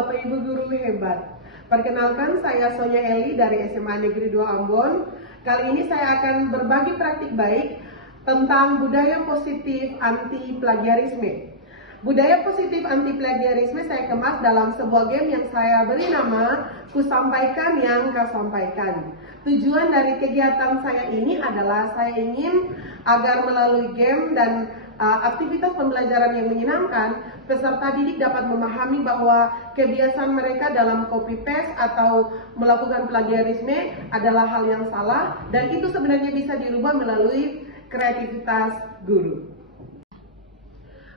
Bapak Ibu guru hebat. Perkenalkan, saya Sonya Eli dari SMA Negeri 2 Ambon. Kali ini saya akan berbagi praktik baik tentang budaya positif anti plagiarisme. Budaya positif anti plagiarisme saya kemas dalam sebuah game yang saya beri nama Ku Sampaikan Yang Kau Sampaikan. Tujuan dari kegiatan saya ini adalah saya ingin agar melalui game dan aktivitas pembelajaran yang menyenangkan, peserta didik dapat memahami bahwa kebiasaan mereka dalam copy paste atau melakukan plagiarisme adalah hal yang salah dan itu sebenarnya bisa dirubah melalui kreativitas guru.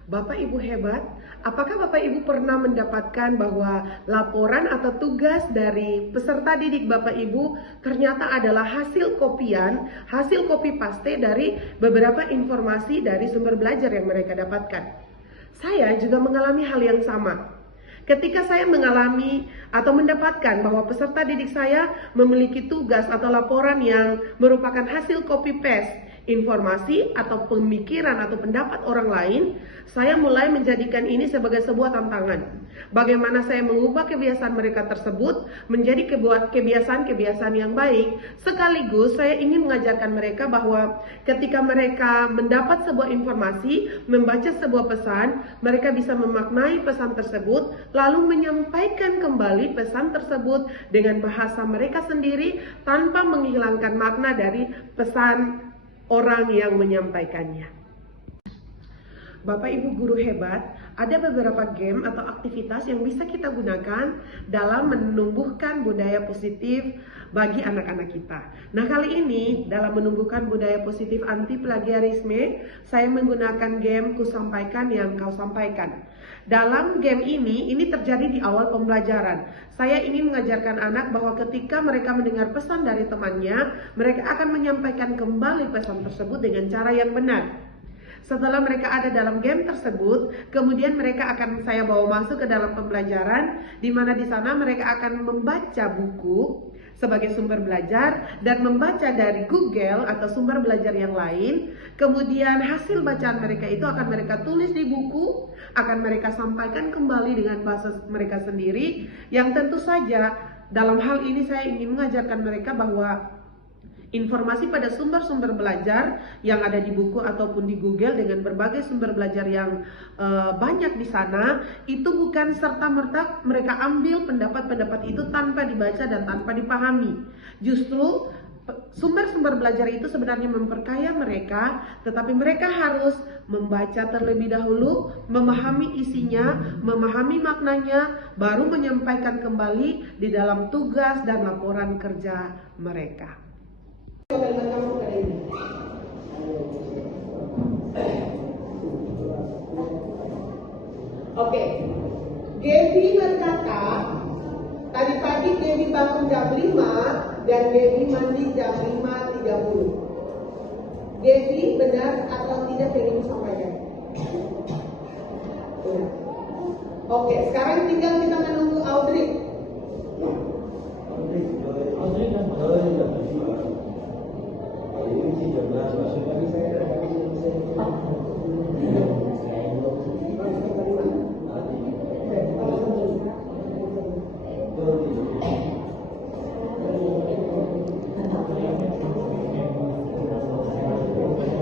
Bapak Ibu hebat, apakah Bapak Ibu pernah mendapatkan bahwa laporan atau tugas dari peserta didik Bapak Ibu ternyata adalah hasil kopian, hasil copy paste dari beberapa informasi dari sumber belajar yang mereka dapatkan? Saya juga mengalami hal yang sama. Ketika saya mengalami atau mendapatkan bahwa peserta didik saya memiliki tugas atau laporan yang merupakan hasil copy paste informasi atau pemikiran atau pendapat orang lain, saya mulai menjadikan ini sebagai sebuah tantangan. Bagaimana saya mengubah kebiasaan mereka tersebut menjadi kebiasaan-kebiasaan yang baik, sekaligus saya ingin mengajarkan mereka bahwa ketika mereka mendapat sebuah informasi, membaca sebuah pesan, mereka bisa memaknai pesan tersebut, lalu menyampaikan kembali pesan tersebut dengan bahasa mereka sendiri tanpa menghilangkan makna dari pesan orang yang menyampaikannya. Bapak Ibu guru hebat, ada beberapa game atau aktivitas yang bisa kita gunakan dalam menumbuhkan budaya positif bagi anak-anak kita. Nah, kali ini dalam menumbuhkan budaya positif anti plagiarisme, saya menggunakan game Ku Sampaikan Yang Kau Sampaikan. Dalam game ini terjadi di awal pembelajaran. Saya ingin mengajarkan anak bahwa ketika mereka mendengar pesan dari temannya, mereka akan menyampaikan kembali pesan tersebut dengan cara yang benar. Setelah mereka ada dalam game tersebut, kemudian mereka akan saya bawa masuk ke dalam pembelajaran, di mana di sana mereka akan membaca buku sebagai sumber belajar dan membaca dari Google atau sumber belajar yang lain. Kemudian hasil bacaan mereka itu akan mereka tulis di buku, akan mereka sampaikan kembali dengan bahasa mereka sendiri, yang tentu saja dalam hal ini saya ingin mengajarkan mereka bahwa informasi pada sumber-sumber belajar yang ada di buku ataupun di Google dengan berbagai sumber belajar yang banyak di sana, itu bukan serta-merta mereka ambil pendapat-pendapat itu tanpa dibaca dan tanpa dipahami. Justru sumber-sumber belajar itu sebenarnya memperkaya mereka, tetapi mereka harus membaca terlebih dahulu, memahami isinya, memahami maknanya, baru menyampaikan kembali di dalam tugas dan laporan kerja mereka. Oke, Gaby berkata, tadi pagi Gaby bangun jam 5 dan Gaby mandi jam 5.30. Gaby benar atau tidak yang ibu sampaikan? Oke, sekarang tinggal kita menunggu Audrey.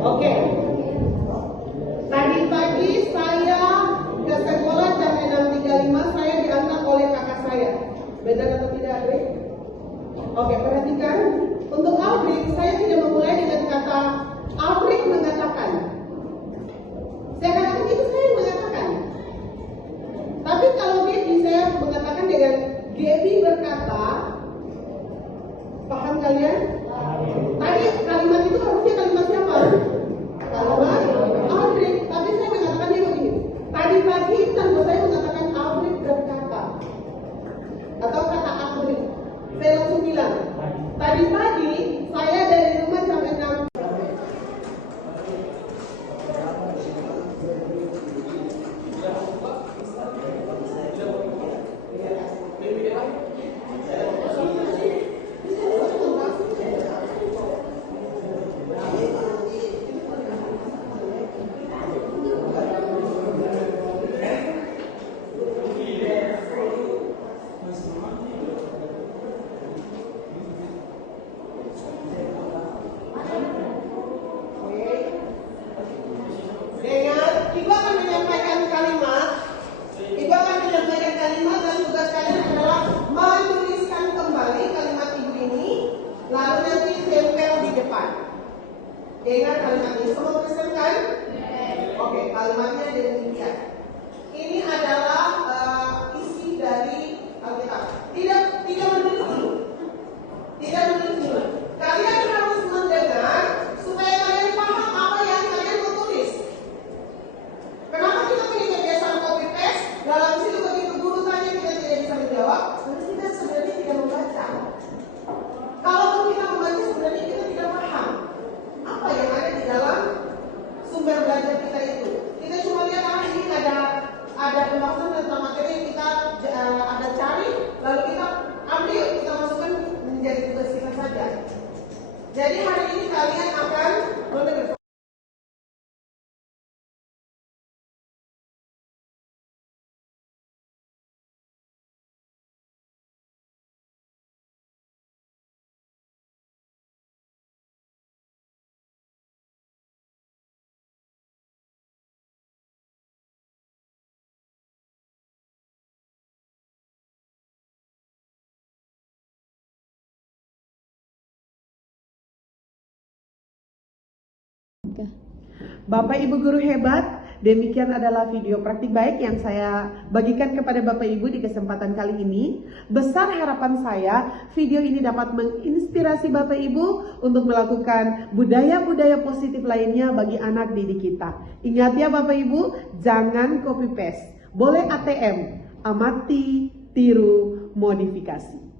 Oke, tadi pagi saya ke sekolah jam 6.35, saya diantar oleh kakak saya. Benar atau tidak, Audrey? Oke, perhatikan. Untuk Audrey, saya tidak memulai dengan kata Audrey mengatakan. Saya katakan itu saya yang mengatakan. Tapi kalau Gaby, saya mengatakan dengan Gaby berkata. Paham kalian? Tadi kalimat itu harusnya kalimat siapa? Kalimat Audrey. Tapi saya mengatakan dia begini. Tadi pagi tante saya mengatakan Audrey berkata. Atau kata Audrey. Saya langsung bilang, tadi pagi saya dari rumah sampai 6. Tidak menulis dulu. Tidak menulis dulu. Kalian harus mendengar supaya kalian paham apa yang kalian mau tulis. Kenapa kita punya kebiasaan copy paste? Dalam situ begitu guru tanya kita tidak bisa menjawab, karena kita sebenarnya tidak membaca. Kalaupun kita membaca sebenarnya kita tidak paham apa yang ada di dalam sumber belajar kita itu. Kita cuma lihat ini ada pembahasan tentang materi yang kita ada cari, lalu kita ambil, kita masukkan menjadi tugas kita saja. Jadi hari ini kalian akan mendengar. Bapak Ibu guru hebat, demikian adalah video praktik baik yang saya bagikan kepada Bapak Ibu di kesempatan kali ini. Besar harapan saya, video ini dapat menginspirasi Bapak Ibu untuk melakukan budaya-budaya positif lainnya bagi anak didik kita. Ingat ya Bapak Ibu, jangan copy paste. Boleh ATM, amati, tiru, modifikasi.